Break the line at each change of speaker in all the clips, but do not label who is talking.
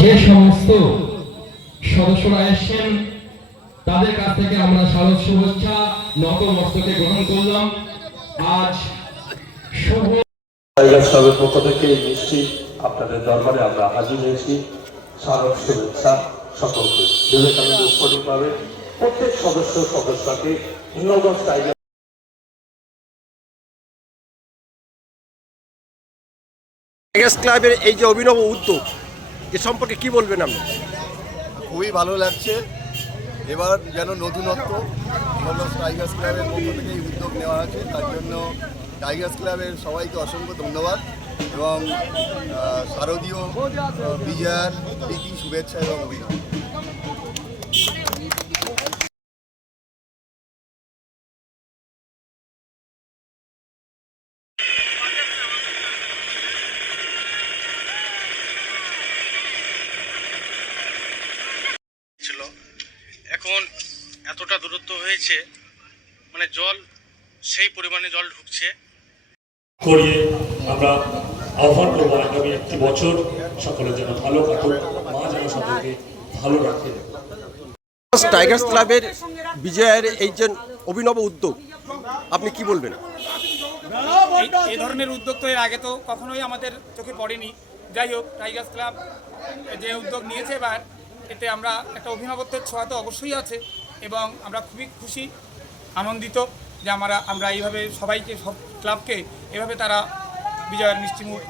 যে সমস্ত সদস্যরা এসেছেন তাদের কাছ থেকে আমরা শারদ শুভেচ্ছা নত মস্তকে গ্রহণ করলাম। আজ শুভ
টাইগার ক্লাবের পক্ষ থেকে মিষ্টি আপনাদের দরবারে আমরা হাজির হয়েছি। স্মারক শুভেচ্ছা সকলকে। বিবেকানন্দ প্রত্যেক সদস্য সদস্যকে টাইগার
টাইগার্স ক্লাবের এই যে অভিনব উদ্যোগ, এ সম্পর্কে কি বলবেন আপনি?
খুবই ভালো লাগছে। এবার যেন নতুনত্ব টাইগার্স ক্লাবের পক্ষ থেকে এই উদ্যোগ নেওয়া আছে তার জন্য টাইগার্স ক্লাবের সবাইকে অসংখ্য ধন্যবাদ এবং শারদীয় বিজয়ার প্রীতি, শুভেচ্ছা এবং অভিনন্দন।
এখন এতটা দূরত্ব হয়েছে মানে জল সেই পরিমাণে জল ঢুকছে।
করিয়ে আমরা আহ্বান করব আগামী একটি বছর সকলের যেন ভালো কাটুক মা যেন সকলকে ভালো রাখে।
টাইগার্স ক্লাবের বিজয়ের এই যে অভিনব উদ্যোগ আপনি কি বলবেন?
এই- এই ধরনের উদ্যোগ তো এর আগে তো কখনোই আমাদের চোখে পড়েনি। যাই হোক টাইগার্স ক্লাব যে উদ্যোগ নিয়েছে এবার এতে আমরা একটা অভিনবত্বের ছোঁয়া তো অবশ্যই আছে এবং আমরা খুবই খুশি, আনন্দিত যে আমরা আমরা এইভাবে সবাইকে, সব ক্লাবকে এভাবে তারা বিজয়ের মিষ্টিমুখ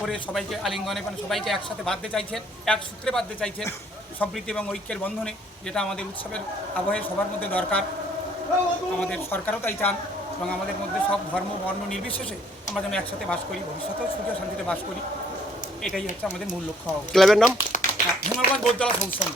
করে সবাইকে আলিঙ্গনে মানে সবাইকে একসাথে বাঁধতে চাইছেন, এক সূত্রে বাঁধতে চাইছেন সম্প্রীতি এবং ঐক্যের বন্ধনে, যেটা আমাদের উৎসবের আবহে সবার মধ্যে দরকার। আমাদের সরকারও তাই চান এবং আমাদের মধ্যে সব ধর্ম, বর্ণ নির্বিশেষে আমরা যেন একসাথে বাস করি, ভবিষ্যতেও সুখে শান্তিতে বাস করি। এটাই হচ্ছে আমাদের মূল লক্ষ্য।
ক্লাবের নাম?
হিমালগঞ্জ বৌদ্ধলা সৌসঙ্গ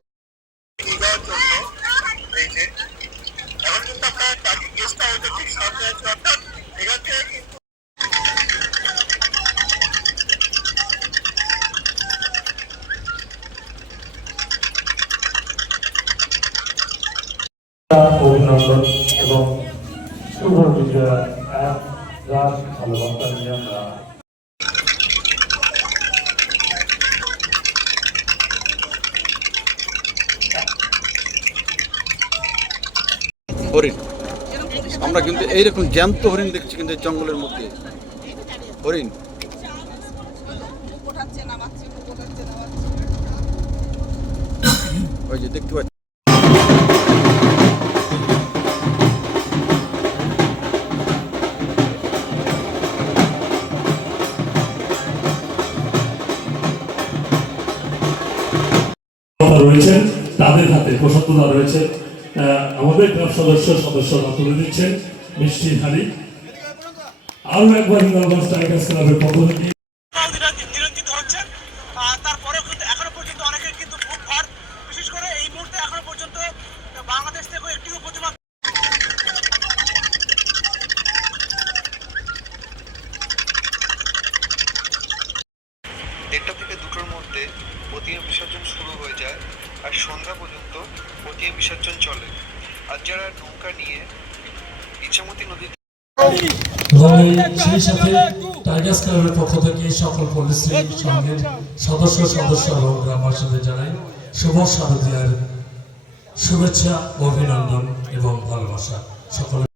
অভিনন্দন এবং শুভ বিজয়া
হরিণ। আমরা কিন্তু এইরকম জ্যান্ত হরিণ দেখছি কিন্তু জঙ্গলের মধ্যে। হরিণ। ওই যে দেখতে পাচ্ছি?
রয়েছেন তাদের হাতে প্রসন্নতা রয়েছে। আহ, আমাদের ক্লাব সদস্য সদস্যরা তুলে দিচ্ছেন মিষ্টির হাড়ি। আরও একবার হিঙ্গলগঞ্জ টাইগার্স ক্লাবের পক্ষ
নিরঞ্জিত হচ্ছেন তারপরেও কিন্তু এখনও পর্যন্ত অনেকের কিন্তু বুক ভার বিশেষ করে এই মুহূর্তে এখনও পর্যন্ত বাংলাদেশ থেকে একটিও প্রতিমা দেড়টা থেকে দুটোর মধ্যে প্রতিমা বিসর্জন শুরু হয়ে যায় আর সন্ধ্যা পর্যন্ত প্রতিমা বিসর্জন চলে। আর যারা নৌকা নিয়ে ইচ্ছামতি নদীতে
পক্ষ থেকে সকল সদস্য সদস্য এবং গ্রামবাসীদের জানাই শুভ শুভেচ্ছা, অভিনন্দন এবং ভালোবাসা। সকলে